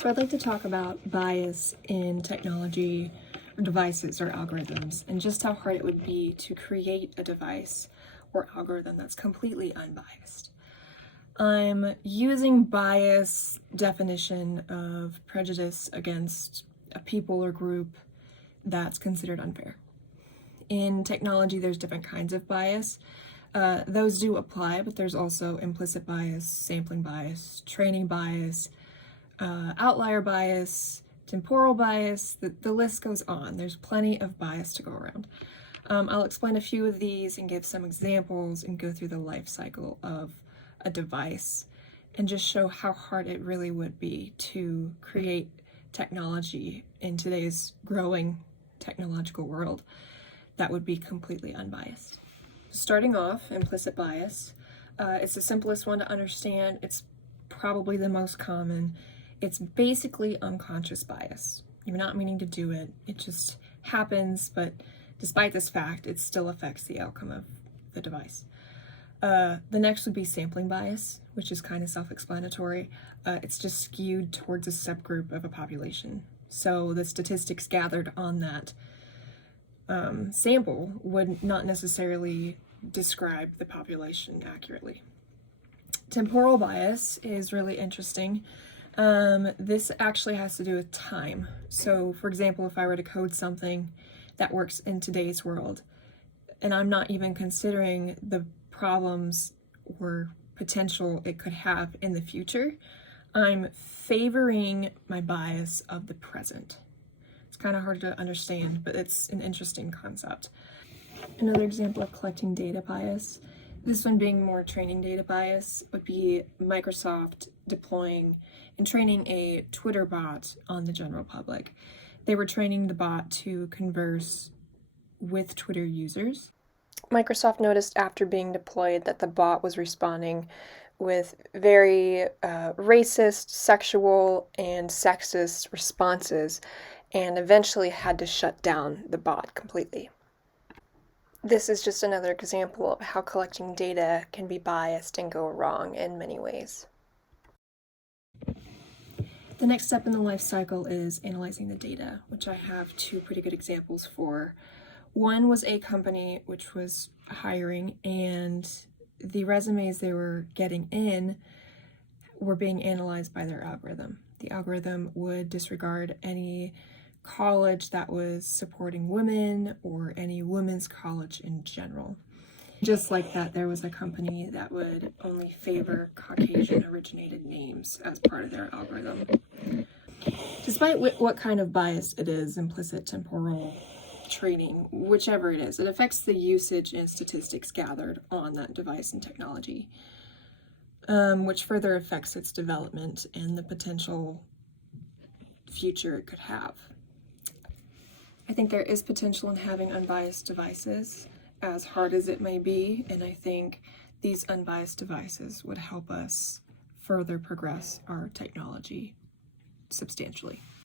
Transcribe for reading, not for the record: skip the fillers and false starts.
So I'd like to talk about bias in technology or devices or algorithms and just how hard it would be to create a device or algorithm that's completely unbiased. I'm using bias definition of prejudice against a people or group that's considered unfair. In technology, there's different kinds of bias. Those do apply, but there's also implicit bias, sampling bias, training bias, outlier bias, temporal bias, the list goes on. There's plenty of bias to go around. I'll explain a few of these and give some examples and go through the life cycle of a device and just show how hard it really would be to create technology in today's growing technological world that would be completely unbiased. Starting off, implicit bias. It's the simplest one to understand. It's probably the most common. It's basically unconscious bias. You're not meaning to do it. It just happens, but despite this fact, it still affects the outcome of the device. The next would be sampling bias, which is kind of self-explanatory. It's just skewed towards a subgroup of a population. So the statistics gathered on that sample would not necessarily describe the population accurately. Temporal bias is really interesting. This actually has to do with time. So, for example, if I were to code something that works in today's world, and I'm not even considering the problems or potential it could have in the future, I'm favoring my bias of the present. It's kind of hard to understand, but it's an interesting concept. Another example of collecting data bias, this one being more training data bias, would be Microsoft deploying and training a Twitter bot on the general public. They were training the bot to converse with Twitter users. Microsoft noticed after being deployed that the bot was responding with very racist, sexual, and sexist responses, and eventually had to shut down the bot completely. This is just another example of how collecting data can be biased and go wrong in many ways. The next step in the life cycle is analyzing the data, which I have two pretty good examples for. One was a company which was hiring, and the resumes they were getting in were being analyzed by their algorithm. The algorithm would disregard any college that was supporting women or any women's college in general. Just like that, there was a company that would only favor Caucasian originated names as part of their algorithm. Despite what kind of bias it is, implicit, temporal, training, whichever it is, it affects the usage and statistics gathered on that device and technology, which further affects its development and the potential future it could have. I think there is potential in having unbiased devices, as hard as it may be, and I think these unbiased devices would help us further progress our technology substantially.